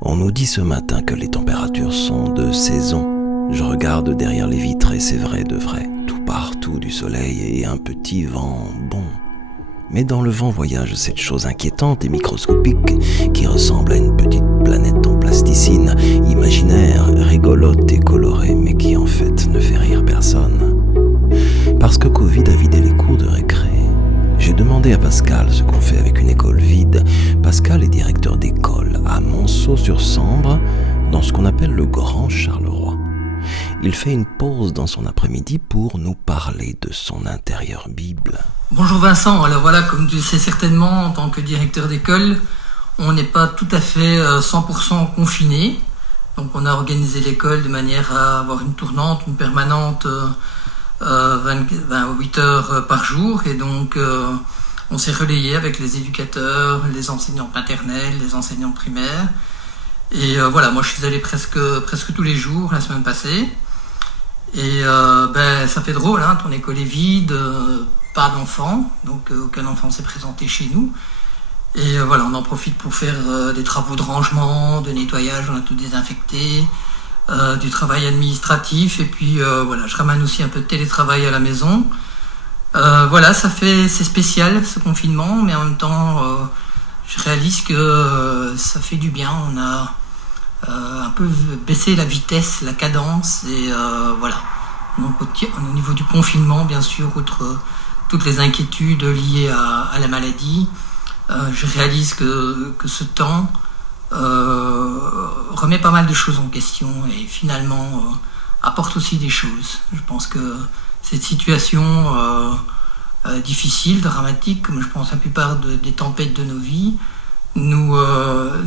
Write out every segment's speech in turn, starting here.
On nous dit ce matin que les températures sont de saison. Je regarde derrière les vitres et c'est vrai de vrai. Tout partout du soleil et un petit vent bon. Mais dans le vent voyage cette chose inquiétante et microscopique qui ressemble à une petite planète en plasticine, imaginaire, rigolote et colorée, mais qui en fait ne fait rire personne. Parce que Covid a vidé les cours de récré. J'ai demandé à Pascal ce qu'on fait avec une école vide. Pascal est directeur d'école à Monceau-sur-Sambre, dans ce qu'on appelle le Grand Charleroi. Il fait une pause dans son après-midi pour nous parler de son intérieur Bible. Bonjour Vincent, alors voilà, comme tu le sais certainement, en tant que directeur d'école, on n'est pas tout à fait 100% confiné. Donc on a organisé l'école de manière à avoir une tournante, une permanente 28 heures par jour. Et donc on s'est relayé avec les éducateurs, les enseignants maternels, les enseignants primaires. Et voilà, moi je suis allé presque tous les jours la semaine passée. Et ça fait drôle, hein, ton école est vide, pas d'enfants, donc aucun enfant s'est présenté chez nous. Et voilà, on en profite pour faire des travaux de rangement, de nettoyage, on a tout désinfecté, du travail administratif, et puis voilà, je ramène aussi un peu de télétravail à la maison. Voilà, c'est spécial ce confinement, mais en même temps, je réalise que ça fait du bien. On a un peu baissé la vitesse, la cadence, et voilà. Donc au niveau du confinement, bien sûr, outre toutes les inquiétudes liées à la maladie, je réalise que ce temps remet pas mal de choses en question et finalement apporte aussi des choses. Je pense que cette situation difficile, dramatique, comme je pense la plupart des tempêtes de nos vies, nous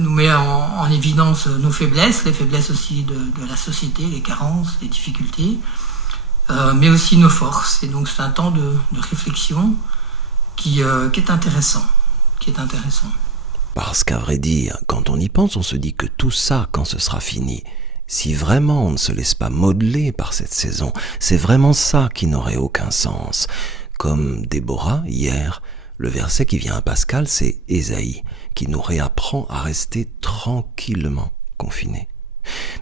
met en évidence nos faiblesses, les faiblesses aussi de la société, les carences, les difficultés, mais aussi nos forces. Et donc c'est un temps de réflexion qui est intéressant. Parce qu'à vrai dire, quand on y pense, on se dit que tout ça, quand ce sera fini, si vraiment on ne se laisse pas modeler par cette saison, c'est vraiment ça qui n'aurait aucun sens. Comme Déborah, hier, le verset qui vient à Pascal, c'est Ésaïe, qui nous réapprend à rester tranquillement confinés.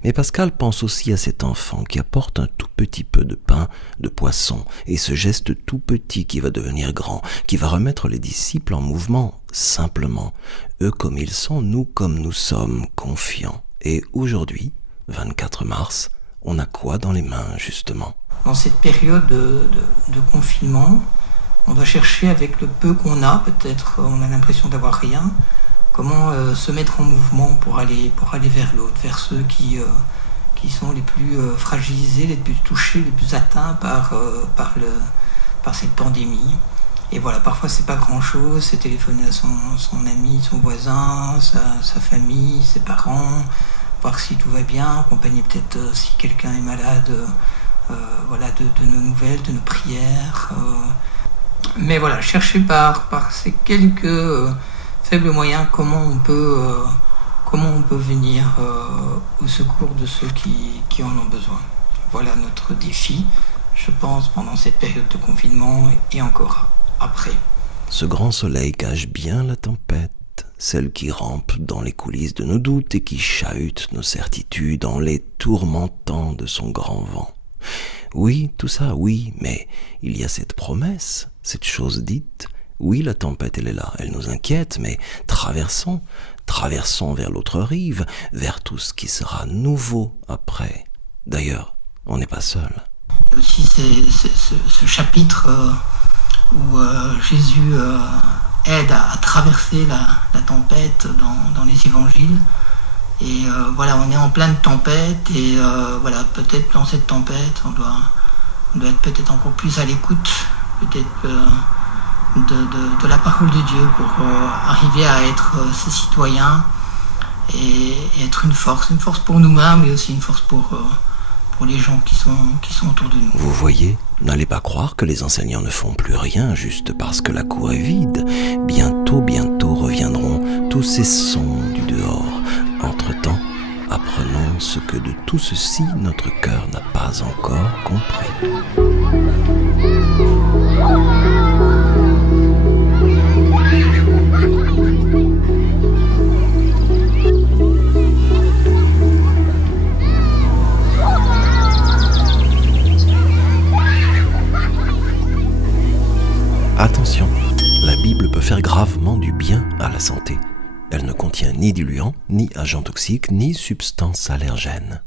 Mais Pascal pense aussi à cet enfant qui apporte un tout petit peu de pain, de poisson, et ce geste tout petit qui va devenir grand, qui va remettre les disciples en mouvement, simplement. Eux comme ils sont, nous comme nous sommes, confiants. Et aujourd'hui, 24 mars, on a quoi dans les mains, justement ? Dans cette période de confinement, on va chercher avec le peu qu'on a, peut-être on a l'impression d'avoir rien, comment se mettre en mouvement pour aller vers l'autre, vers ceux qui sont les plus fragilisés, les plus touchés, les plus atteints par cette pandémie. Et voilà, parfois c'est pas grand-chose, c'est téléphoner à son ami, son voisin, sa famille, ses parents, voir si tout va bien, accompagner peut-être si quelqu'un est malade, de nos nouvelles, de nos prières. Mais voilà, chercher par ces quelques faibles moyens comment on peut venir au secours de ceux qui en ont besoin. Voilà notre défi, je pense, pendant cette période de confinement et encore après. Ce grand soleil cache bien la tempête, celle qui rampe dans les coulisses de nos doutes et qui chahute nos certitudes en les tourmentant de son grand vent. Oui, tout ça, oui, mais il y a cette promesse, cette chose dite. Oui, la tempête, elle est là, elle nous inquiète, mais traversons vers l'autre rive, vers tout ce qui sera nouveau après. D'ailleurs, on n'est pas seul. Aussi, c'est ce chapitre où Jésus aide à traverser la tempête dans les évangiles. Et voilà, on est en pleine tempête et voilà, peut-être dans cette tempête, on doit être peut-être encore plus à l'écoute, peut-être de la parole de Dieu pour arriver à être ses citoyens et être une force pour nous-mêmes, mais aussi une force pour les gens qui sont autour de nous. Vous voyez, n'allez pas croire que les enseignants ne font plus rien juste parce que la cour est vide. Bientôt reviendront tous ces sons du dehors. Entre-temps, apprenons ce que de tout ceci notre cœur n'a pas encore compris. Attention, la Bible peut faire gravement du bien à la santé. Elle ne contient ni diluants, ni agents toxiques, ni substances allergènes.